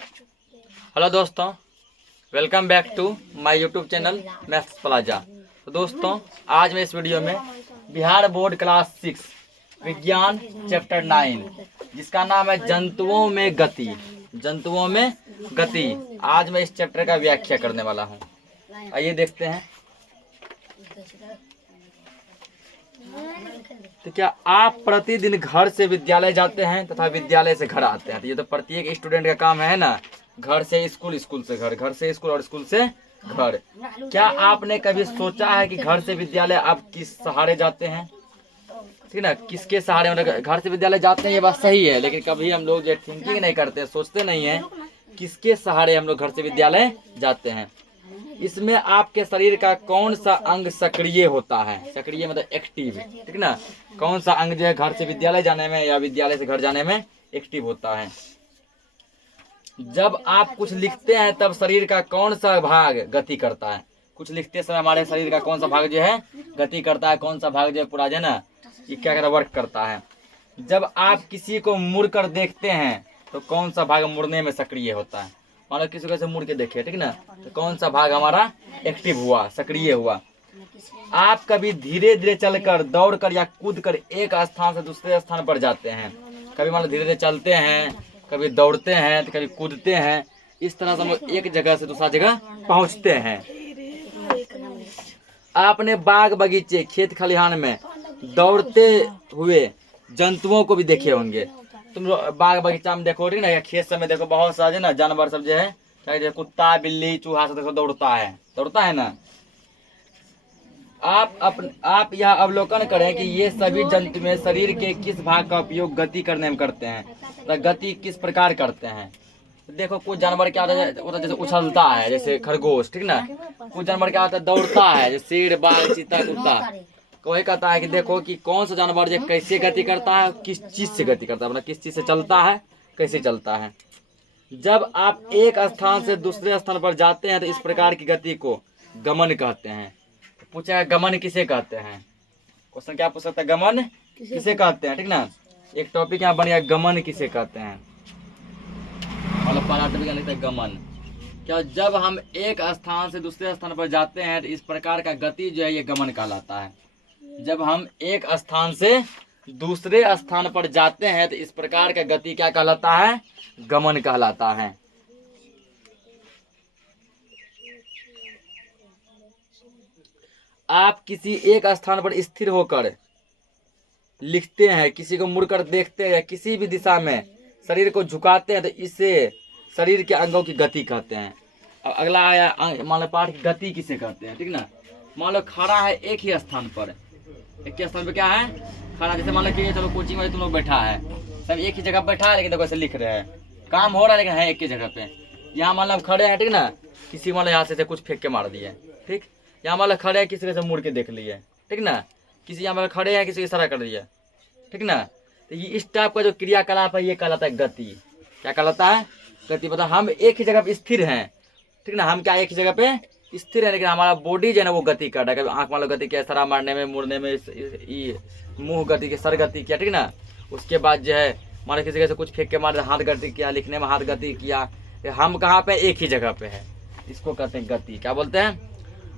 Hello दोस्तों, welcome back to my YouTube channel Maths Plaza. तो दोस्तों, आज मैं इस वीडियो में बिहार बोर्ड क्लास 6 विज्ञान चैप्टर 9 जिसका नाम है जंतुओं में गति। जंतुओं में गति, आज मैं इस चैप्टर का व्याख्या करने वाला हूँ। आइए देखते हैं। तो क्या आप प्रतिदिन घर से विद्यालय जाते हैं तथा विद्यालय से घर आते हैं? तो ये तो प्रत्येक स्टूडेंट का काम है ना, घर से स्कूल, स्कूल से घर, घर से स्कूल और स्कूल से घर। क्या आपने कभी सोचा है कि घर से विद्यालय आप किस सहारे जाते हैं? ठीक ना, किसके सहारे? मतलब घर से विद्यालय जाते हैं, ये बात सही है, लेकिन कभी हम लोग जो थिंकिंग नहीं करते, सोचते नहीं है किसके सहारे हम लोग घर से विद्यालय जाते हैं। इसमें आपके शरीर का कौन सा अंग सक्रिय होता है? सक्रिय मतलब एक्टिव, ठीक ना। कौन सा अंग जो है घर से विद्यालय जाने में या विद्यालय से घर जाने में एक्टिव होता है? जब आप कुछ लिखते हैं तब शरीर का कौन सा भाग गति करता है? कुछ लिखते समय हमारे शरीर का कौन सा भाग जो है गति करता है? कौन सा भाग जो है पूरा जो है ना, ये क्या करता, वर्क करता है? जब आप किसी को मुड़ कर देखते हैं तो कौन सा भाग मुड़ने में सक्रिय होता है? मान लो किसी को ऐसे मुड़ के देखे, ठीक ना, तो कौन सा भाग हमारा एक्टिव हुआ, सक्रिय हुआ? आप कभी धीरे धीरे चलकर, दौड़कर या कूदकर एक स्थान से दूसरे स्थान पर जाते हैं? कभी मान लो धीरे धीरे चलते हैं, कभी दौड़ते हैं, तो कभी कूदते हैं। इस तरह से हम लोग एक जगह से दूसरा जगह पहुंचते हैं। आपने बाग बगीचे, खेत खलिहान में दौड़ते हुए जंतुओं को भी देखे होंगे। तुम बाग बगीचा में देखो, ठीक ना, या खेत सब में देखो, बहुत सारे ना जानवर सब जो है, चाहे कुत्ता, बिल्ली, चूहा सब देखो दौड़ता है ना। आप यह अवलोकन करें कि ये सभी जंतु में शरीर के किस भाग का उपयोग गति करने में करते हैं, तो गति किस प्रकार करते हैं। देखो, कुछ जानवर क्या होता है, जैसे उछलता है, जैसे खरगोश, ठीक ना। कुछ जानवर क्या होता है, दौड़ता है, जैसे शेर, बाघ, चीता, कुत्ता। कोई कहता है कि देखो कि कौन सा जानवर जो कैसे गति करता है, किस चीज से गति करता है, मतलब किस चीज से चलता है, कैसे चलता है। जब आप एक स्थान से दूसरे स्थान पर जाते हैं तो इस प्रकार की गति को गमन कहते हैं। पूछा गमन किसे कहते हैं? क्वेश्चन क्या पूछ सकता है, गमन किसे कहते हैं, ठीक ना। एक टॉपिक यहाँ बन गया, गमन किसे कहते हैं। मतलब पहला टॉपिक लिखते हैं गमन। क्या जब हम एक स्थान से दूसरे स्थान पर जाते हैं तो इस प्रकार का गति जो है ये गमन कहलाता है। जब हम एक स्थान से दूसरे स्थान पर जाते हैं तो इस प्रकार का गति क्या कहलाता है? गमन कहलाता है। आप किसी एक स्थान पर स्थिर होकर लिखते हैं, किसी को मुड़कर देखते हैं, किसी भी दिशा में शरीर को झुकाते हैं तो इसे शरीर के अंगों की गति कहते हैं। अब अगला आया, मान लो पाठ की गति किसे कहते हैं, ठीक ना। मान लो खड़ा है एक ही स्थान पर, एक ही स्थान पर क्या है, खड़ा। जैसे मान लो कि चलो कोचिंग में तुम लोग बैठा है, सब एक ही जगह बैठा है, लेकिन देखो ऐसे लिख रहे हैं, काम हो रहा है लेकिन है एक ही जगह पे। यहाँ मान लो खड़े हैं, ठीक ना, किसी मान लो यहाँ से कुछ फेंक के मार दिए, ठीक। यहाँ मान लो खड़े हैं, किसी से मुड़ के देख लिए, ठीक ना। किसी यहाँ मान लो खड़े हैं, किसी इशारा कर दिया, ठीक ना। तो ये इस टाइप का जो क्रियाकलाप है ये कहलाता है गति। क्या कहलाता है? गति। मतलब हम एक ही जगह पे स्थिर हैं, ठीक ना, हम क्या एक ही जगह पे स्थिर है, लेकिन हमारा बॉडी जो है ना वो गति कर रहा है। कभी आंख मान लो गति किया, इशारा मारने में, मुड़ने में, मुंह गति किया, सर गति किया, ठीक ना। उसके बाद जो है मान लो किसी जगह से कुछ फेंक के मार, हाथ गति किया, लिखने में हाथ गति किया। हम कहाँ पे? एक ही जगह पे है, इसको कहते हैं गति। क्या बोलते हैं?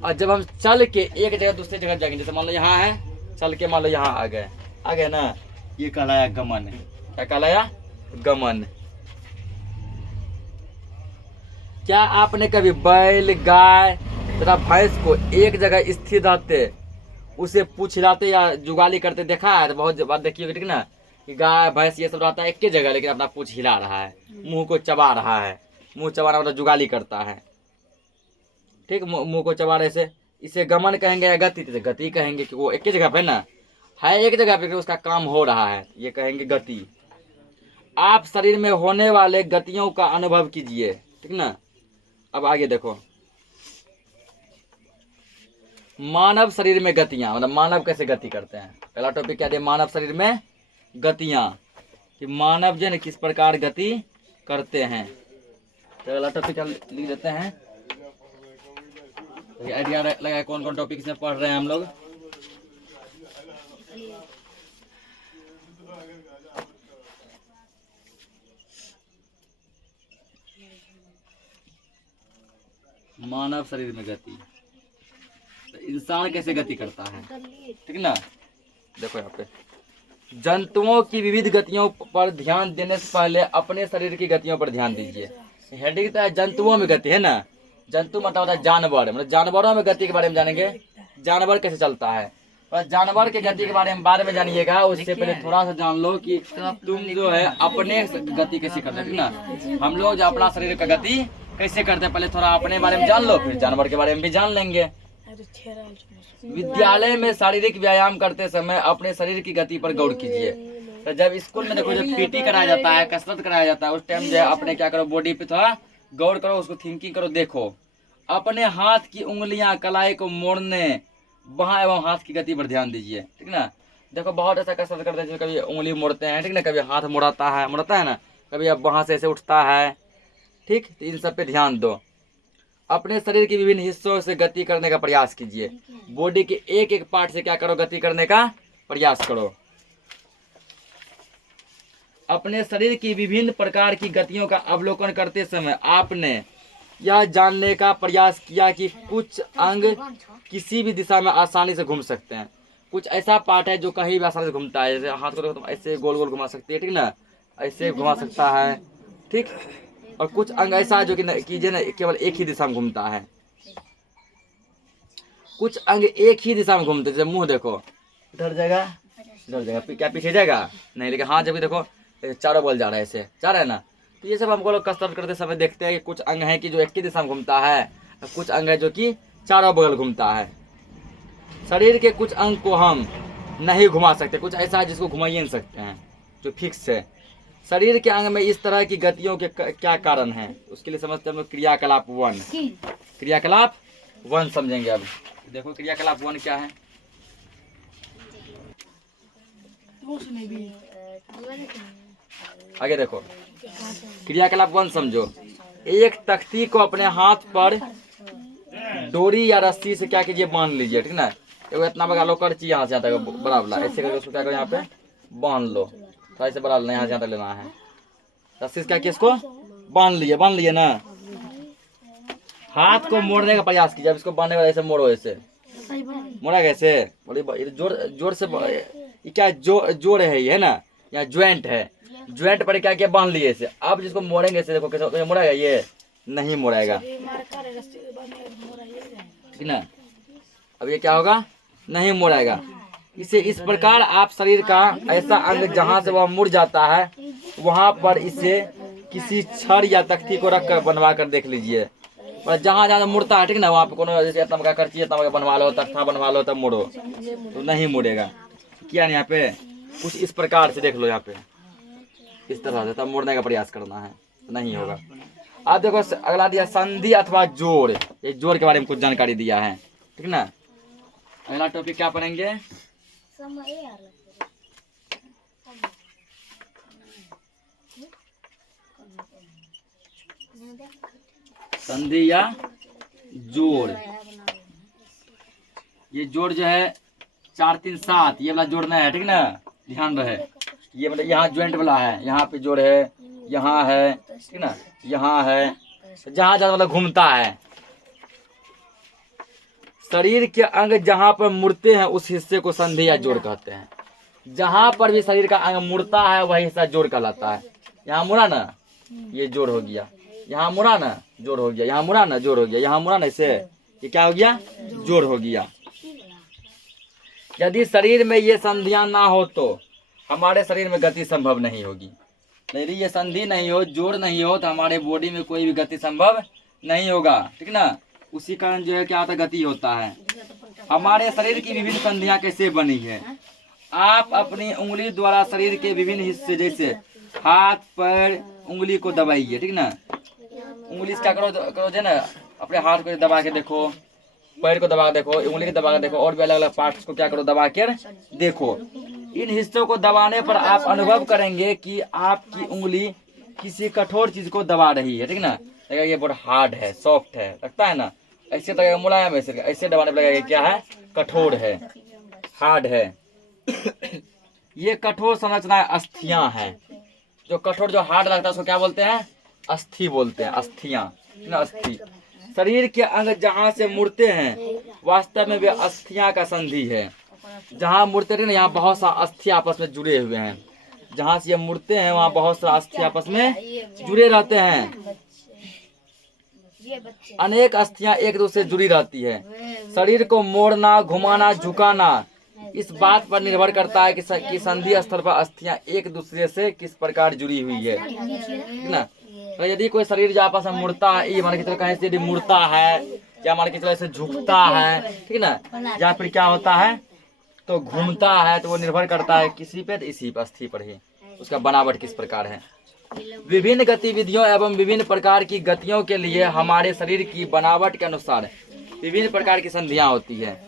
और जब हम चल के एक जगह दूसरी जगह जाएंगे, जैसे मान लो यहाँ है, चल के मान लो यहाँ आ गए ना, ये कहलाया गमन। क्या कहलाया? गमन। क्या आपने कभी बैल, गाय तथा भैंस को एक जगह स्थिर रहते उसे पूछ हिलाते या जुगाली करते देखा है? तो बहुत बात देखी होगी, ठीक ना, कि गाय भैंस ये सब रहता है एक ही जगह, लेकिन अपना पूछ हिला रहा है, मुंह को चबा रहा है। मुंह चबाना मतलब जुगाली करता है, ठीक। मुंह को चबा रहे से इसे गमन कहेंगे या गति? तो गति कहेंगे, कि वो एक ही जगह पे ना है, एक जगह पे उसका काम हो रहा है, ये कहेंगे गति। आप शरीर में होने वाले गतियों का अनुभव कीजिए, ठीक ना। अब आगे देखो, मानव शरीर में गतियां, मतलब मानव कैसे गति करते हैं। पहला टॉपिक क्या दिया, मानव शरीर में गतियां, कि मानव जन किस प्रकार गति करते हैं। तो अगला टॉपिक लिख देते हैं, आइडिया लगा कौन कौन टॉपिक इसमें पढ़ रहे हैं हम लोग। मानव शरीर में गति, तो इंसान कैसे गति करता है, ठीक ना। देखो यहाँ पे जंतुओं की विविध गतियों पर ध्यान देने से पहले अपने शरीर की गतियों पर ध्यान दीजिए। हेडिंग तो है जंतुओं में गति, है ना। जंतु मतलब होता है जानवर, मतलब जानवरों में गति के बारे में जानेंगे, जानवर कैसे चलता है। पर जानवर के गति के बारे में बाद में जानिएगा, उससे पहले थोड़ा सा जान लो कि तुम जो है अपने गति कैसे करते हैं, ठीक ना। हम लोग जो अपना शरीर का गति कैसे करते हैं, पहले थोड़ा अपने बारे में जान लो, फिर जानवर के बारे में भी जान लेंगे। विद्यालय में शारीरिक व्यायाम करते समय अपने शरीर की गति पर गौर कीजिए। तो जब स्कूल में देखो जब पीटी कराया जाता है, कसरत कराया जाता है, उस टाइम जो है अपने क्या करो, बॉडी पे थोड़ा गौर करो, उसको थिंकिंग करो। देखो अपने हाथ की उंगलियां कलाई को मोड़ने, बाहां एवं हाथ की गति पर ध्यान दीजिए, ठीक ना। देखो बहुत ऐसा कसरत करते हैं, कभी उंगली मोड़ते हैं, ठीक ना, कभी हाथ मुड़ाता है ना, कभी अब वहां से ऐसे उठता है, ठीक। तो इन सब पे ध्यान दो। अपने शरीर के विभिन्न हिस्सों से गति करने का प्रयास कीजिए। बॉडी के एक एक पार्ट से क्या करो, गति करने का प्रयास करो। अपने शरीर की विभिन्न प्रकार की गतियों का अवलोकन करते समय आपने यह जानने का प्रयास किया कि कुछ अंग किसी भी दिशा में आसानी से घूम सकते हैं। कुछ ऐसा पार्ट है जो कहीं भी आसानी से घूमता है, जैसे हाथ को देखो तुम ऐसे गोल गोल घुमा सकते हैं, ठीक ना, ऐसे घुमा सकता है, ठीक। और कुछ अंग ऐसा है जो कि केवल एक ही दिशा में घूमता है। कुछ अंग एक ही दिशा में घूमते हैं, जैसे मुंह देखो इधर जाएगा, इधर जाएगा, क्या पीछे जाएगा नहीं, लेकिन हाथ जब भी देखो चारों बल जा रहा है, ऐसे जा रहा है ना। तो ये सब हमको लोग कसरत करते समय देखते हैं कि कुछ अंग है कि जो एक ही दिशा में घूमता है, और कुछ अंग है जो कि चारों बगल घूमता है। शरीर के कुछ अंग को हम नहीं घुमा सकते, कुछ ऐसा है जिसको घुमा ही नहीं सकते हैं, जो फिक्स है। शरीर के अंग में इस तरह की गतियों के क्या कारण हैं, उसके लिए समझते हैं हम लोग क्रियाकलाप 1। क्रियाकलाप 1 समझेंगे। अब देखो क्रियाकलाप 1 क्या है। आगे देखो क्रियाकलाप 1 समझो। एक तख्ती को अपने हाथ पर डोरी या रस्सी से क्या कीजिए, बांध लीजिए, ठीक ना। एगो इतना बड़ा लो करची यहाँ से यहाँ तक बड़ा वाला, ऐसे करके उसको क्या करो, यहाँ पे बांध लो, थोड़ा ऐसे बड़ा लेना, यहाँ से यहाँ तक लेना है, रस्सी से क्या किया, इसको बांध लिए ना। हाथ को मोड़ने का प्रयास कीजिए। अब इसको बांधने का ऐसे मोड़ो, ऐसे मोड़ा कैसे, जोर जोर से, ये क्या जोड़ है, ये है ना, यहाँ ज्वाइंट है, ज्वाइंट पर क्या किया, बांध लिए ऐसे। अब जिसको मोड़ेंगे ऐसे देखो कैसे मोड़ेगा, ये नहीं मोड़ेगा, ठीक ना। अब ये क्या होगा, नहीं मोड़ेगा। इसे इस प्रकार आप शरीर का ऐसा अंग जहां से वह मुड़ जाता है, वहां पर इसे किसी छड़ या तख्ती को रख कर बनवा कर देख लीजिए। और जहाँ जहाँ मुड़ता है, ठीक ना, वहाँ पे कोनो जैसे इतना बड़ा करची, इतना बड़ा बनवा लो, तख्ता बनवा लो, तब मोड़ो, तो नहीं मुड़ेगा। क्या यहाँ पे कुछ इस प्रकार से देख लो, यहाँ पे इस तरह से, तब मोड़ने का प्रयास करना है, तो नहीं होगा। अब देखो अगला दिया संधि अथवा जोड़। ये जोड़ के बारे में कुछ जानकारी दिया है, ठीक ना। अगला टॉपिक क्या पढ़ेंगे, संधि या जोड़। ये जोड़ जो है 4 3 7 ये वाला जोड़ना है, ठीक ना, ध्यान रहे। ये मतलब यहाँ ज्वाइंट वाला है, यहाँ पे जोड़ है, यहाँ है, ठीक ना, यहाँ है, जहाँ जहाँ मतलब घूमता है। शरीर के अंग जहाँ पर मुड़ते हैं उस हिस्से को संधि या जोड़ कहते हैं। जहाँ पर भी शरीर का अंग मुड़ता है वही हिस्सा जोड़ कहलाता है। यहाँ मुड़ा ना, ये जोड़ हो गया, यहाँ मुड़ा ना, जोड़ हो गया, यहाँ मुड़ा ना, जोड़ हो गया, यहाँ मुड़ा ना, इससे ये क्या हो गया, जोड़ हो गया। यदि शरीर में ये संधियां ना हो तो हमारे शरीर में गति संभव नहीं होगी। यदि ये संधि नहीं हो, जोड़ नहीं हो, तो हमारे बॉडी में कोई भी गति संभव नहीं होगा, ठीक ना। उसी कारण जो है क्या होता है, गति होता है। हमारे शरीर की विभिन्न संधियां कैसे बनी है, आप अपनी उंगली द्वारा शरीर के विभिन्न हिस्से जैसे हाथ पैर उंगली को दबाइए, ठीक ना। उंगली से क्या करो जो ना, अपने हाथ को दबा के देखो, पैर को दबा के देखो, उंगली को दबा के देखो, और भी अलग अलग पार्ट्स को क्या करो, दबा कर देखो। इन हिस्सों को दबाने पर आप अनुभव करेंगे कि आपकी उंगली किसी कठोर चीज को दबा रही है, ठीक ना। लगेगा ये बहुत हार्ड है, सॉफ्ट है, लगता है ना, ऐसे लगेगा मुलायम, ऐसे दबाने पर लगेगा क्या है, कठोर है, हार्ड है। ये कठोर संरचना अस्थियां हैं। जो कठोर जो हार्ड लगता है उसको क्या बोलते हैं, अस्थि बोलते हैं, अस्थियां ना, अस्थि। शरीर के अंग जहाँ से मुड़ते हैं वास्तव में वे अस्थियां का संधि है। जहाँ मुड़ते हैं ना, यहाँ बहुत सा अस्थि आपस में जुड़े हुए हैं। जहाँ से ये मुड़ते हैं वहाँ बहुत सा अस्थि आपस में जुड़े रहते हैं। अनेक अस्थियां एक दूसरे से जुड़ी रहती है। शरीर को मोड़ना, घुमाना, झुकाना इस बात पर निर्भर करता है कि संधि स्थल पर अस्थियां एक दूसरे से किस प्रकार जुड़ी हुई है, ठीक ना। तो यदि कोई शरीर जो आपस में मुड़ता है, ये मान के चलो कहीं से यदि मुड़ता है या मान के चलो ऐसे झुकता है, ठीक ना, या फिर क्या होता है तो घूमता है, तो वो निर्भर करता है किसी पे, तो इसी अस्थि पर ही उसका बनावट किस प्रकार है। विभिन्न गतिविधियों एवं विभिन्न प्रकार की गतियों के लिए हमारे शरीर की बनावट के अनुसार विभिन्न प्रकार की संधियां होती है।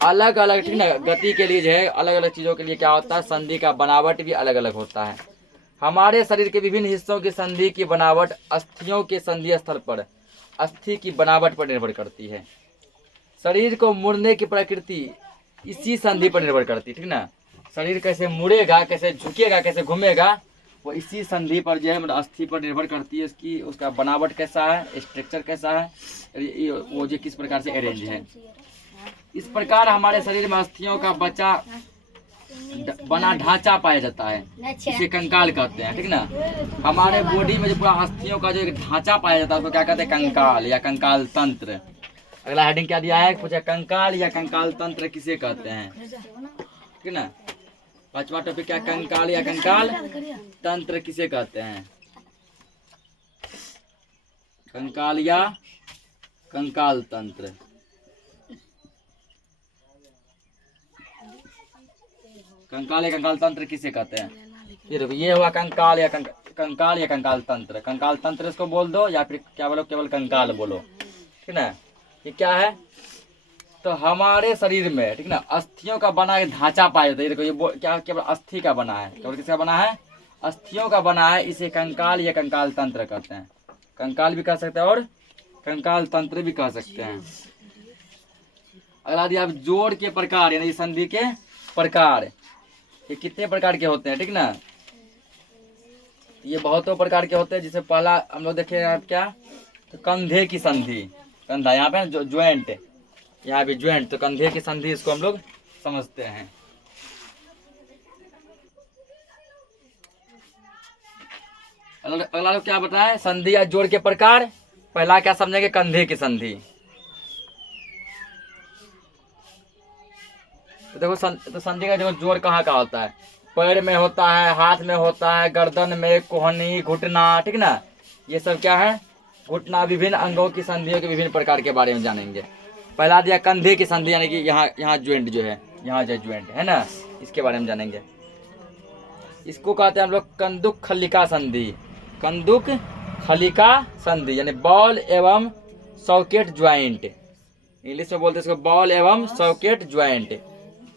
अलग अलग, ठीक ना, गति के लिए जो है अलग अलग चीजों के लिए क्या होता है, संधि का बनावट भी अलग अलग होता है। हमारे शरीर के विभिन्न हिस्सों की संधि की बनावट अस्थियों के संधि स्थल पर अस्थि की बनावट पर निर्भर करती है। शरीर को मुड़ने की प्रकृति इसी संधि पर निर्भर करती है, ठीक ना। शरीर कैसे मुड़ेगा, कैसे झुकेगा, कैसे घूमेगा, वो इसी संधि पर जो है मतलब अस्थि पर निर्भर करती है। इसकी उसका बनावट कैसा है, स्ट्रक्चर कैसा है, वो जो किस प्रकार से अरेंज है। इस प्रकार हमारे शरीर में अस्थियों का बना ढांचा पाया जाता है, इसे कंकाल कहते हैं, ठीक ना। हमारे बॉडी में जो पूरा अस्थियों का जो एक ढांचा पाया जाता है उसको क्या कहते हैं, कंकाल या कंकाल तंत्र। अगला हेडिंग क्या दिया है, पूछा कंकाल या कंकाल तंत्र किसे कहते हैं, ठीक ना। पांचवा टॉपिक क्या, कंकाल या कंकाल तंत्र किसे कहते हैं। कंकाल या कंकाल तंत्र, कंकाल या कंकाल तंत्र किसे कहते हैं। ये हुआ कंकाल या कंकाल तंत्र। कंकाल तंत्र इसको बोल दो या फिर क्या बोलो, केवल कंकाल बोलो, ठीक ना। ये क्या है, तो हमारे शरीर में, ठीक ना, अस्थियों का बना एक ढांचा पाया जाता है। ये देखो, ये क्या केवल अस्थि का बना है, केवल किसका बना है, अस्थियों का बना है। इसे कंकाल या कंकाल तंत्र कहते हैं। कंकाल भी कह सकते हैं और कंकाल तंत्र भी कह सकते हैं। अगला दिया अब जोड़ के प्रकार, यानी संधि के प्रकार। ये कितने प्रकार के होते हैं, ठीक ना। ये बहुतों प्रकार के होते हैं। जिसे पहला हम लोग देखे आप क्या, तो कंधे की संधि, कंधा यहाँ पे जो ज्वाइंट, यहाँ भी ज्वाइंट, तो कंधे की संधि इसको हम लोग समझते हैं। अगला लोग क्या बताएं, संधि या जोड़ के प्रकार। पहला क्या समझेंगे, कंधे की संधि। तो देखो तो संधि का देखो जोड़ कहाँ का होता है, पैर में होता है, हाथ में होता है, गर्दन में, कोहनी, घुटना, ठीक ना। ये सब क्या है, घुटना। विभिन्न अंगों की संधियों के विभिन्न प्रकार के बारे में जानेंगे। पहला दिया कंधे की संधि, यानी कि यहाँ ज्वाइंट जो है, यहाँ जो ज्वाइंट है ना, इसके बारे में जानेंगे। इसको कहते हैं हम लोग कंदुक खलिका संधि। कंदुक खलिका संधि यानी बॉल एवं सॉकेट ज्वाइंट, इंग्लिश में बोलते हैं इसको बॉल एवं सॉकेट ज्वाइंट।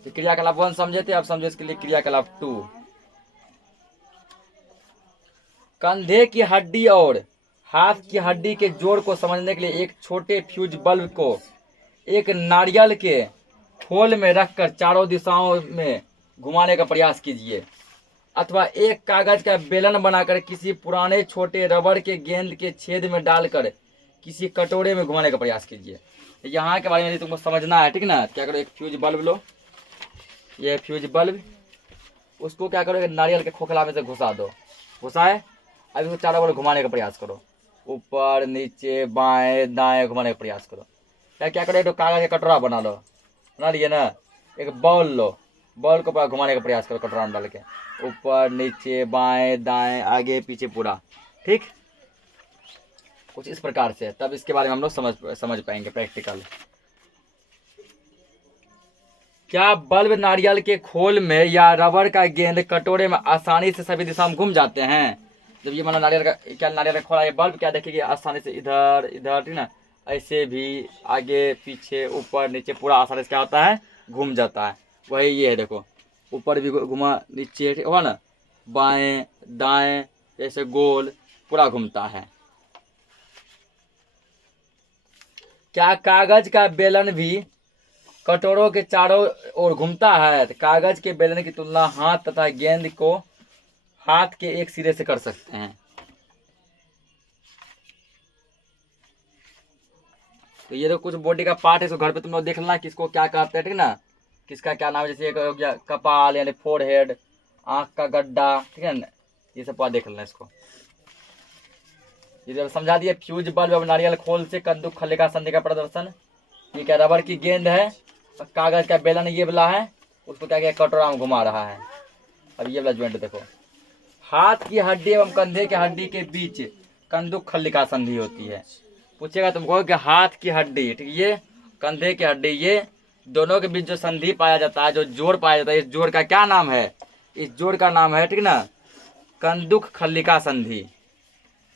तो क्रियाकलाप 1 समझे थे, अब समझो इसके लिए क्रियाकलाप 2। कंधे की हड्डी और हाथ की हड्डी के जोड़ को समझने के लिए एक छोटे फ्यूज बल्ब को एक नारियल के खोल में रखकर चारों दिशाओं में घुमाने का प्रयास कीजिए, अथवा एक कागज का बेलन बनाकर किसी पुराने छोटे रबड़ के गेंद के छेद में डालकर किसी कटोरे में घुमाने का प्रयास कीजिए। यहाँ के बारे में तुमको समझना है, ठीक ना। क्या करो, एक फ्यूज बल्ब लो, ये फ्यूज बल्ब, उसको क्या करो, एक नारियल के खोखला में से घुसा दो, घुसाए। अब इसको चारों ओर घुमाने का प्रयास करो, ऊपर नीचे बाएं दाएं घुमाने का प्रयास करो। क्या करो, एक कागज का कटोरा बना लो, बना लिए ना। एक बॉल लो, बॉल को पूरा घुमाने का प्रयास करो कटोरा में डाल के, ऊपर नीचे बाएं दाएं आगे पीछे पूरा, ठीक, कुछ इस प्रकार से। तब इसके बारे में हम लोग समझ पाएंगे प्रैक्टिकल। क्या बल्ब नारियल के खोल में या रबर का गेंद कटोरे में आसानी से सभी दिशा में घूम जाते हैं। जब ये माना नारियल का खोला, ये बल्ब क्या देखिए आसानी से इधर इधर, ठीक ना, ऐसे भी आगे पीछे ऊपर नीचे पूरा आसानी से क्या होता है, घूम जाता है। वही ये है, देखो ऊपर भी घुमा, नीचे, ठीक हुआ ना, बाएं दाएं ऐसे गोल पूरा घूमता है। क्या कागज का बेलन भी कटोरों के चारों ओर घूमता है। तो कागज के बेलन की तुलना हाथ तथा गेंद को हाथ के एक सिरे से कर सकते हैं। तो ये तो कुछ बॉडी का पार्ट है, इसको घर पे तुम लोग देख लेना किसको क्या कहते हैं, ठीक ना, किसका क्या नाम है। जैसे एक हो गया कपाल यानी फोरहेड, आँख का गड्ढा, ठीक है ना, ये सब बात देख लेना इसको। ये जब समझा दिए फ्यूज बल्ब और नारियल खोल से कद्दू खल्ले का संधि का प्रदर्शन। ये क्या रबर की गेंद है, कागज का बेलन ये वाला है, उसको क्या कटोरा में घुमा रहा है। अब ये वाला ज्वाइंट देखो, हाथ की हड्डी एवं कंधे की हड्डी के बीच कंदुक खल्लिका संधि होती है। पूछेगा तुमको कि हाथ की हड्डी, ठीक, ये कंधे की हड्डी, ये दोनों के बीच जो संधि पाया जाता है, जो जोड़ पाया जाता है, इस जोड़ का क्या नाम है? इस जोड़ का नाम है, ठीक ना, कंदुक खल्लिका संधि।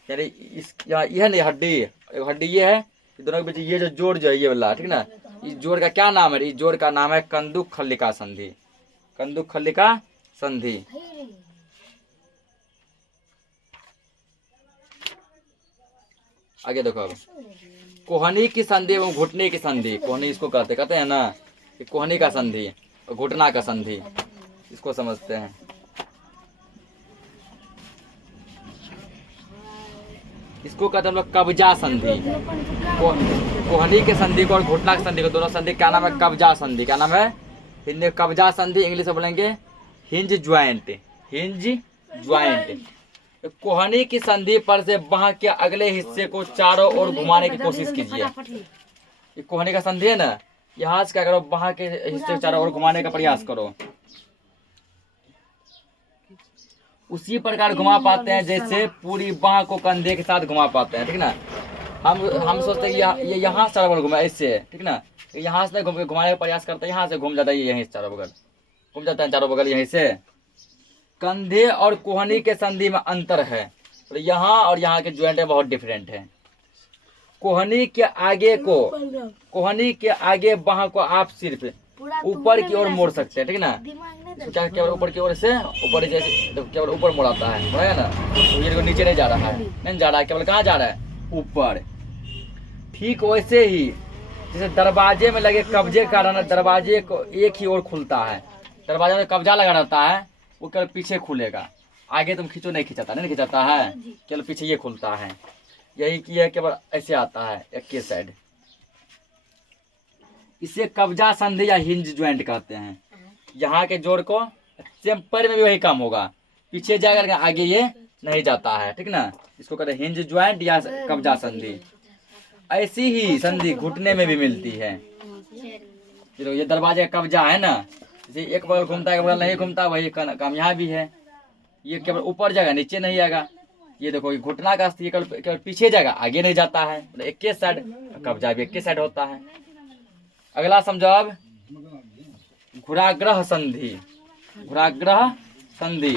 यानी इस यह नहीं हड्डी, हड्डी ये है, दोनों के बीच ये जो जोड़ जो है ये वाला, ठीक ना, इस जोड़ का क्या नाम है? इस जोड़ का नाम है कंदुक खल्लिका संधि। कंदुक खल्लिका संधि। आगे देखो, अब कोहनी की संधि एवं घुटने की संधि। कोहनी इसको कहते हैं ना, कि कोहनी का संधि और घुटना का संधि, इसको समझते हैं। इसको कहते हैं हम लोग कब्जा संधि। कोहनी के संधि को और घुटना के संधि को, दोनों संधि क्या नाम है? कब्जा संधि। क्या नाम है? हिंदी कब्जा संधि, इंग्लिश में बोलेंगे हिंज ज्वाइंट। Hinge joint. कोहनी की संधि पर से बाह के अगले हिस्से को चारों ओर घुमाने की कोशिश कीजिए। ये कोहनी का संधि है ना, यहाँ से क्या करो, बाह के हिस्से को चारों ओर घुमाने का प्रयास करो। उसी प्रकार घुमा पाते हैं जैसे पूरी बाह को कंधे के साथ घुमा पाते हैं, ठीक ना। हम सोचते हैं कि ये यहाँ से चारों बगल घुमा, इससे, ठीक ना, यहाँ से घुमाने का प्रयास करते हैं, यहाँ से घूम जाता है, यहीं से चारों बगल घूम जाता है, चारों बगल यहीं से। कंधे और कोहनी के संधि में अंतर है, तो यहाँ और यहाँ के ज्वाइंट बहुत डिफरेंट है। कोहनी के आगे बाह को आप सिर्फ ऊपर की ओर मोड़ सकते हैं, ठीक ना। तो क्या केवल ऊपर की ओर से, ऊपर जैसे केवल ऊपर मुड़ाता है, मुड़ाया ना, तो ये नीचे नहीं जा रहा है, नहीं जा रहा है, केवल कहाँ जा रहा है? ऊपर। ठीक वैसे ही जैसे दरवाजे में लगे कब्जे के कारण दरवाजे को एक ही ओर खुलता है। दरवाजे में कब्जा लगा रहता है, वो केवल पीछे खुलेगा, आगे तुम खींचो नहीं खिंचाता, नहीं खिंचाता है, केवल पीछे ये खुलता है। यही की है, केवल ऐसे आता है एक के साइड। इसे कब्जा संधि या हिंज ज्वाइंट कहते हैं। यहाँ के जोड़ को सेम पैर में भी वही काम होगा, पीछे जाकर आगे ये नहीं जाता है, ठीक ना। इसको कहते हैं हिंज ज्वाइंट या कब्जा संधि। ऐसी ही संधि घुटने में भी मिलती है। ये दरवाजे का कब्जा है ना, जैसे एक बगल घूमता है, एक बगल नहीं घूमता, वही काम यहाँ भी है। ये केवल ऊपर जाएगा, नीचे नहीं आएगा। ये देखो, ये घुटना का अस्थित केवल पीछे जाएगा, आगे नहीं जाता है, एक के साइड। कब्जा भी एक के साइड होता है। अगला समझो अब, घुराग्रह संधि। घुराग्रह संधि,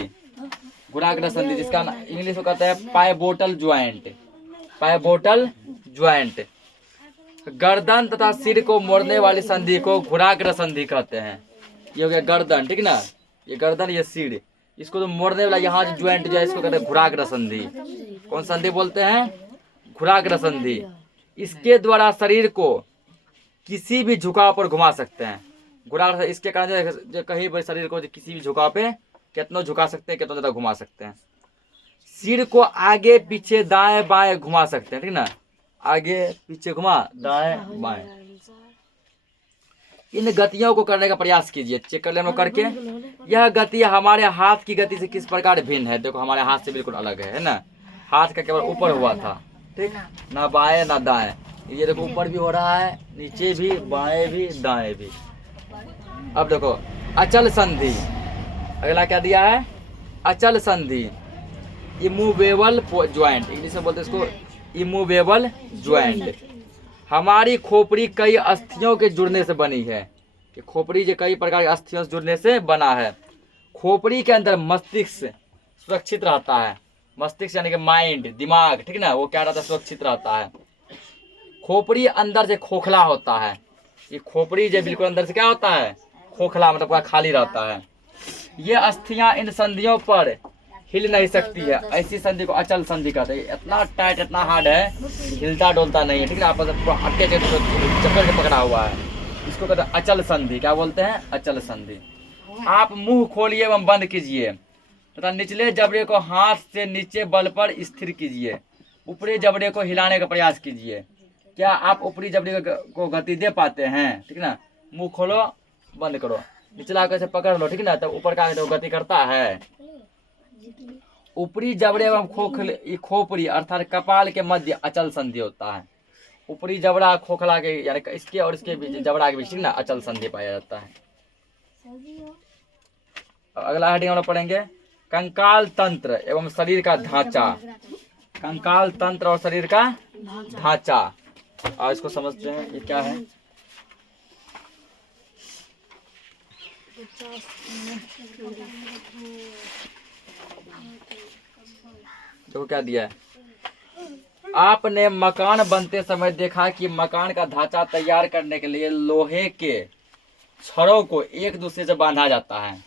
घुराग्रह संधि जिसका इंग्लिश में कहते हैं पाइवोटल ज्वाइंट। Pivotal joint. गर्दन तथा सिर को मोड़ने वाली संधि को घुराग्रह संधि कहते हैं। ये हो गया गर्दन, ठीक ना, ये गर्दन, ये सिर, इसको तो मोड़ने वाला यहाँ जो ज्वाइंट जो है, इसको कहते हैं घुराग्रह संधि। कौन संधि बोलते हैं? घुराग्रह संधि। इसके द्वारा शरीर को किसी भी झुकाव पर घुमा सकते हैं। घुराग्रह, इसके कारण जो कहीं भी शरीर को किसी भी झुकाव पे कितना झुका सकते हैं, कितना ज्यादा घुमा सकते हैं। सिर को आगे पीछे दाएं बाएं घुमा सकते हैं, ठीक ना, आगे पीछे घुमा, दाएं बाएं। इन गतियों को करने का प्रयास कीजिए, चेक कर लेना करके। यह गति हमारे हाथ की गति से किस प्रकार भिन्न है? देखो, हमारे हाथ से बिल्कुल अलग है ना। हाथ का केवल ऊपर हुआ था, ठीक, ना बाएं ना दाएं। ये देखो, ऊपर भी हो रहा है, नीचे भी, बाएं भी, दाएं भी। अब देखो, अचल संधि। अगला क्या दिया है? अचल संधि, इमूवेबल ज्वाइंट, इंग्लिश में बोलते हैं इसको इमूवेबल ज्वाइंट। हमारी खोपड़ी कई अस्थियों के जुड़ने से बनी है। कि खोपड़ी जो कई प्रकार के अस्थियों से जुड़ने से बना है। खोपड़ी के अंदर मस्तिष्क सुरक्षित रहता है। मस्तिष्क यानी कि माइंड, दिमाग, ठीक ना, वो क्या रहता है? सुरक्षित रहता है। खोपड़ी अंदर से खोखला होता है। ये खोपड़ी जो बिल्कुल अंदर से क्या होता है? खोखला, मतलब पूरा खाली रहता है। ये अस्थियां इन संधियों पर हिल नहीं सकती है। ऐसी संधि को अचल संधि कहते हैं। इतना टाइट, इतना हार्ड है, हिलता डोलता नहीं है, ठीक है, आपस में पूरा अटके चक्कर से पकड़ा हुआ है। इसको कहते हैं अचल संधि। क्या बोलते हैं? अचल संधि। आप मुंह खोलिए एवं बंद कीजिए तथा निचले जबड़े को हाथ से नीचे बल पर स्थिर कीजिए। ऊपरी जबड़े को हिलाने का प्रयास कीजिए। क्या आप ऊपरी जबड़े को गति दे पाते हैं? ठीक ना, मुंह खोलो, बंद करो, निचला कैसे पकड़ लो, ठीक ना, तब ऊपर का तो गति करता है। ऊपरी जबड़े एवं खोपड़ी अर्थात कपाल के मध्य अचल संधि होता है। ऊपरी जबड़ा खोखला के यानी इसके और इसके बीच जबड़ा के बीच ना अचल संधि पाया जाता है। अगला हेडिंग हम लोग पढ़ेंगे कंकाल तंत्र एवं शरीर का ढांचा। कंकाल तंत्र और शरीर का ढांचा, और इसको समझते हैं ये क्या है। देखो क्या दिया है, आपने मकान बनते समय देखा कि मकान का ढांचा तैयार करने के लिए लोहे के छड़ों को एक दूसरे से बांधा जाता है।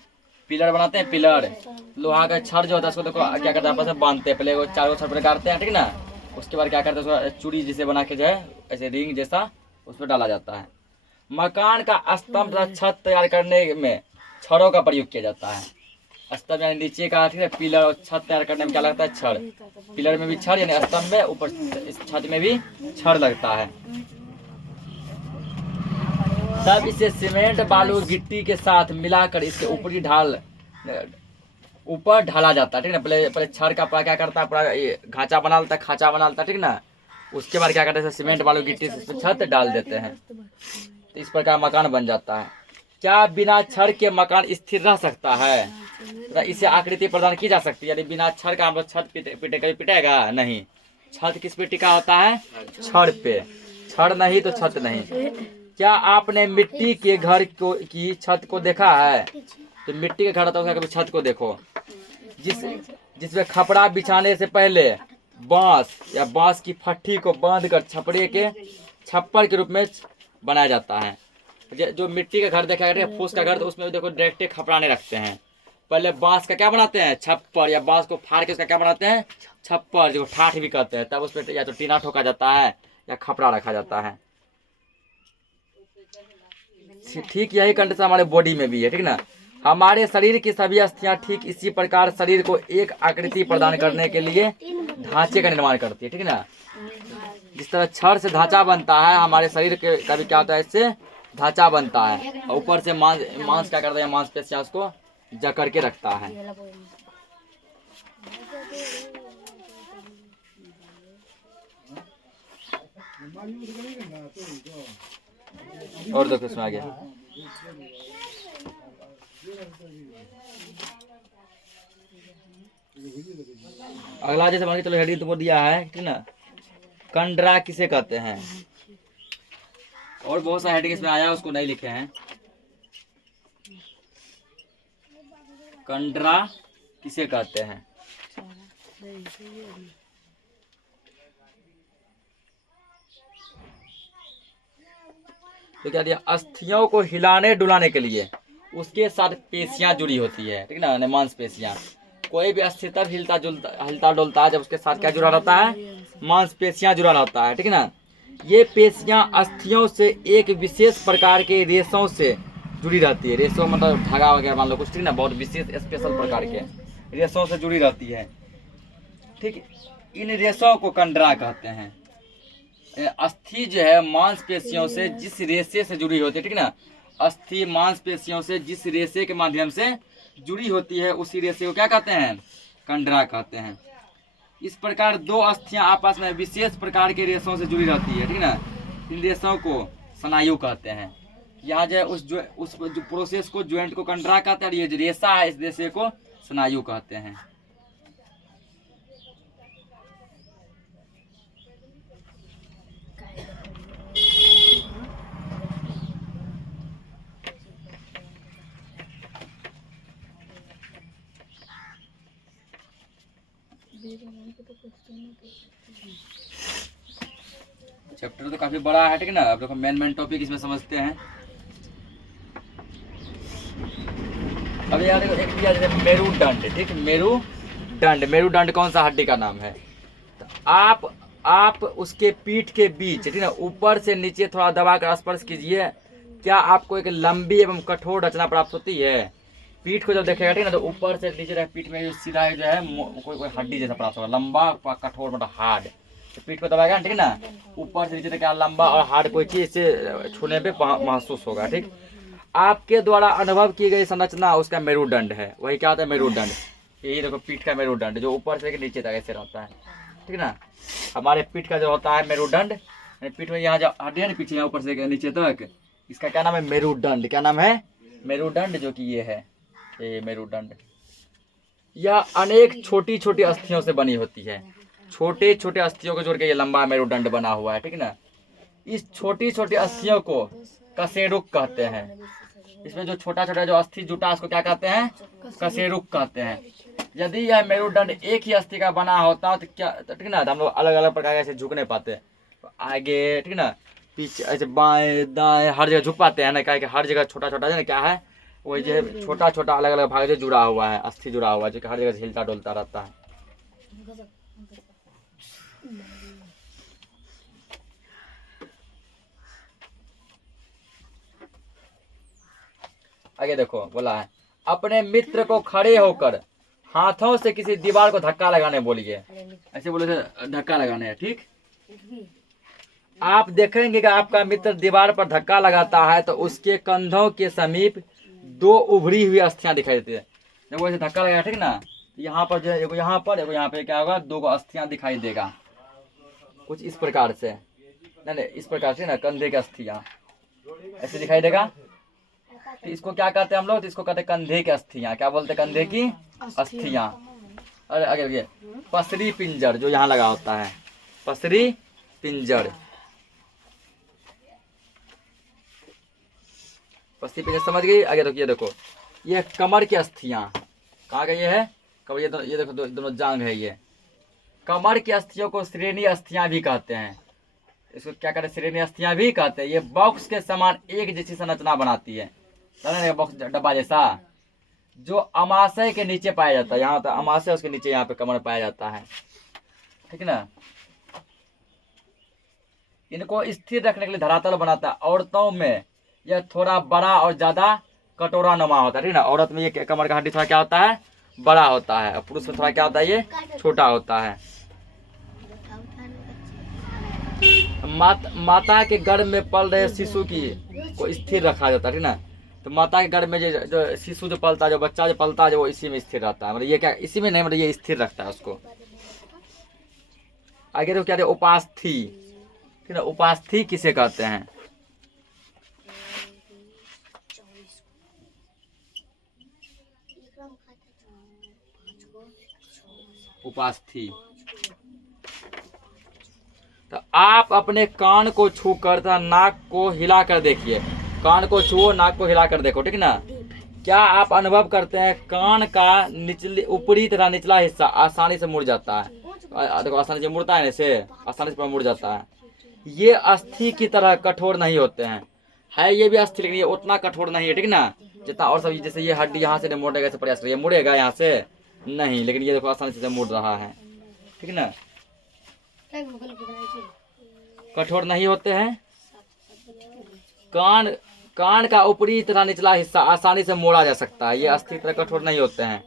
पिलर बनाते हैं, पिलर लोहा का छड़ जो होता है उसको देखो क्या करते हैं, आपस में बांधते हैं। पहले वो चारों छड़ पर गाड़ते हैं, ठीक ना, उसके बाद क्या करते हैं उसको चूड़ी जिसे बना के जो है ऐसे रिंग जैसा उस पर डाला जाता है। मकान का स्तंभ तथा छत तैयार करने में छड़ों का प्रयोग किया जाता है। स्तंभ यानी नीचे का, ठीक है, पिलर और छत तैयार करने में क्या लगता है, छड़। पिलर में भी छड़ यानी स्तंभ में, ऊपर इस छत में भी छड़ लगता है। तब इसे सीमेंट बालू गिट्टी के साथ मिलाकर इसके ऊपरी ऊपर ढाला जाता है, ठीक ना। पहले छड़ का क्या करता है, पूरा खांचा बनाता, ठीक ना। उसके बाद क्या करते हैं, सीमेंट बालू गिट्टी से छत डाल देते हैं, तो इस प्रकार मकान बन जाता है। क्या बिना छड़ के मकान स्थिर रह सकता है? तो इसे आकृति प्रदान की जा सकती है, यदि बिना छड़ का हम छत पिटेगा नहीं। छत किस पे टिका होता है, छड़ पे। छड़ नहीं तो छत नहीं। क्या आपने मिट्टी के घर की छत को देखा है? तो मिट्टी का घर होता है उसका कभी छत को देखो, जिसमें खपड़ा बिछाने से पहले बांस या बांस की फट्टी को बांधकर छप्पर के रूप में बनाया जाता है। जो मिट्टी का घर देखा गया फूस का घर, तो उसमें देखो डायरेक्ट खपड़ाने रखते हैं। पहले बांस का क्या बनाते हैं, छप्पर, या बांस को फाड़ के उसका क्या बनाते हैं, छप्पर, जो ठाठ भी कहते हैं। तब उस पर या तो टीना ठोका जाता है या खपड़ा रखा जाता है। ठीक यही कंडीशन हमारे बॉडी में भी है, ठीक ना। हमारे शरीर की सभी अस्थियां ठीक इसी प्रकार शरीर को एक आकृति प्रदान करने के लिए ढांचे का निर्माण करती है, ठीक ना। जिस तरह छड़ से ढांचा बनता है, हमारे शरीर के का भी क्या होता है, इससे ढांचा बनता है। और ऊपर से मांस क्या करता है, मांसपेशियां उसको जकड़ के रखता है। और देखो इसमें आ गया अगला, जैसे मान के चलो हेडिंग तुमको दिया है, ठीक ना, कंडरा किसे कहते हैं। और बहुत सा हेडिंग इसमें आया उसको नहीं लिखे हैं। कंडरा किसे कहते हैं? तो क्या दिया, अस्थियों को हिलाने डुलाने के लिए उसके साथ पेशियां जुड़ी होती है, ठीक ना, मांसपेशियां। कोई भी अस्थि तब हिलता डुलता है जब उसके साथ क्या जुड़ा रहता है, मांसपेशियां जुड़ा रहता है, ठीक ना। ये पेशियां अस्थियों से एक विशेष प्रकार के रेशों से जुड़ी रहती है। रेशों मतलब धागा वगैरह मान लो कुछ, ठीक ना, बहुत विशेष स्पेशल प्रकार के रेशों से जुड़ी रहती है, ठीक। इन रेशों को कंडरा कहते हैं। अस्थि जो है मांसपेशियों से जिस रेशे से जुड़ी होती है, ठीक ना, अस्थि मांसपेशियों से जिस रेशे के माध्यम से जुड़ी होती है उसी रेशे को क्या कहते हैं, कंडरा कहते हैं। इस प्रकार दो अस्थियां आपस में विशेष प्रकार के रेशों से जुड़ी रहती है, ठीक ना। इन रेशों को स्नायु कहते हैं। यहाँ जो है उस प्रोसेस को ज्वाइंट को कंडरा कहते हैं, और ये जो रेशा है इस रेशे को स्नायु कहते हैं। चैप्टर तो काफी बड़ा है, ठीक है ना। अब देखो मेन टॉपिक इसमें समझते हैं। अब यार देखो एक दिया जैसे मेरुदंड, ठीक, मेरुदंड कौन सा हड्डी का नाम है। तो आप उसके पीठ के बीच, ठीक है ना, ऊपर से नीचे थोड़ा दबा कर स्पर्श कीजिए, क्या आपको एक लंबी एवं कठोर रचना प्राप्त होती है। पीठ को जब देखेगा, ठीक है ना, तो ऊपर से नीचे पीठ में सीधा जो है कोई हड्डी जैसा प्राप्त होगा, लंबा कठोर मतलब हार्ड। तो पीठ को दबाएगा, ठीक है ना। ऊपर से नीचे तक क्या लंबा और हार्ड कोई चीज से छूने पे महसूस होगा, ठीक। आपके द्वारा अनुभव की गई संरचना उसका मेरुदंड है। वही क्या होता है, मेरुदंड। यही देखो पीठ का मेरुदंड जो ऊपर से नीचे तक ऐसे रहता है, ठीक है ना। हमारे पीठ का जो होता है मेरुदंड, पीठ में यहाँ जो हड्डी है ना पीछे, यहाँ ऊपर से नीचे तक, इसका क्या नाम है, मेरुदंड। क्या नाम है, मेरुदंड, जो कि ये है, ये मेरुदंड। यह अनेक छोटी छोटी अस्थियों से बनी होती है। छोटे छोटे अस्थियों को जोड़ के ये लंबा मेरुदंड बना हुआ है, ठीक है ना। इस छोटी छोटी अस्थियों को कशेरुक कहते हैं। इसमें जो छोटा छोटा जो अस्थि जुटा उसको क्या कहते हैं, कशेरुक कहते हैं। यदि यह मेरुदंड एक ही अस्थि का बना होता तो क्या, ठीक है ना, तो हम लोग अलग अलग प्रकार ऐसे झुक नहीं पाते, आगे, ठीक है ना, पीछे, ऐसे बाएं दाएं हर जगह झुक पाते हैं ना, क्या हर जगह छोटा छोटा जो ना क्या है, वही जो छोटा छोटा अलग अलग भाग जो जुड़ा हुआ है, अस्थि जुड़ा हुआ है, जो कि हर जगह हिलता डुलता रहता है। आगे देखो, बोला है अपने मित्र को खड़े होकर हाथों से किसी दीवार को धक्का लगाने बोलिए। ऐसे बोले धक्का लगाने है, ठीक। आप देखेंगे कि आपका मित्र दीवार पर धक्का लगाता है तो उसके कंधों के समीप दो उभरी हुई अस्थियां दिखाई देती है। जब ऐसे धक्का लगाया, ठीक ना, यहाँ पर जो एगो यहाँ पर एगो यहाँ पे क्या होगा, दो अस्थियां दिखाई देगा कुछ इस प्रकार से, नहीं इस प्रकार से ना, कंधे की अस्थियां ऐसे दिखाई देगा। तो इसको क्या कहते हैं हम लोग, तो इसको कहते हैं कंधे की अस्थियां। क्या बोलते हैं, कंधे की अस्थियां। अरे आगे पसरी पिंजर जो यहाँ लगा होता है, पसरी पिंजर, पसरी पिंजर समझ गई। आगे देखिए, देखो ये कमर की अस्थियां, कहाँ का ये है, कमर, ये देखो दोनों जांग है। ये कमर की अस्थियों को श्रेणी अस्थियां भी कहते हैं। इसको क्या कहते हैं, श्रेणी अस्थियां भी कहते हैं। ये बॉक्स के समान एक जैसी संरचना बनाती है, बॉक्स डब्बा जैसा, जो अमाशय के नीचे पाया जाता है। यहाँ तो अमाशय, उसके नीचे यहाँ पे कमर पाया जाता है, ठीक है ना। इनको स्थिर रखने के लिए धरातल बनाता है। औरतों में यह थोड़ा बड़ा और ज्यादा कटोरा नुमा होता है, ठीक है ना। औरत में ये कमर का हड्डी थोड़ा क्या होता है, बड़ा होता है, और पुरुष में थोड़ा क्या होता है, ये छोटा होता है। माता के गर्भ में पल रहे शिशु की को स्थिर रखा जाता है, ठीक ना। तो माता के गर्भ में जो शिशु जो पलता है, जो बच्चा जो पलता है, जो वो इसी में स्थिर रहता है। मतलब ये क्या, इसी में नहीं, मतलब ये स्थिर रखता है उसको। आगे तो क्या है, उपास्थि, ठीक है। उपास्थि किसे कहते हैं, उपास्थि। तो आप अपने कान को छूकर तथा नाक को हिलाकर देखिए। कान को छुओ, नाक को हिलाकर देखो, ठीक ना। क्या आप अनुभव करते हैं कान का निचले ऊपरी तथा निचला हिस्सा आसानी से मुड़ जाता है। देखो आसानी से मुड़ता है, ऐसे आसानी से मुड़ जाता है। ये अस्थि की तरह कठोर नहीं होते हैं, है ये भी अस्थि, लेकिन ये उतना कठोर नहीं है, ठीक ना, जितना और सब। जैसे ये हड्डी यहाँ से मुड़ेगा, ऐसे प्रयास करिए, मुड़ेगा यहाँ से नहीं, लेकिन ये देखो आसानी से मुड़ रहा है, ठीक ना, कठोर नहीं होते हैं। कान का ऊपरी तथा निचला हिस्सा आसानी से मोड़ा जा सकता है। ये अस्थि तरह कठोर नहीं होते हैं,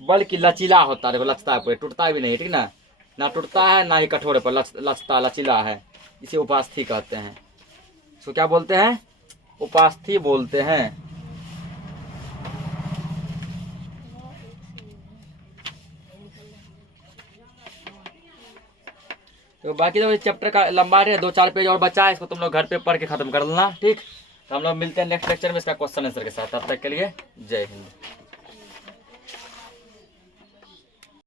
बल्कि लचीला होता है। देखो लचता है पूरे, टूटता भी नहीं, ठीक ना, ना टूटता है ना ही कठोर है, पर लचता लचीला है। इसे उपास्थि कहते हैं। इसको क्या बोलते हैं, उपास्थि बोलते हैं। तो बाकी तो चैप्टर का लंबा है, 2-4 पेज और बचा है, इसको तुम लोग घर पे पढ़ के खत्म कर लेना, ठीक। तो हम लोग मिलते हैं नेक्स्ट लेक्चर में इसका क्वेश्चन आंसर के साथ। तब तक के लिए जय हिंद।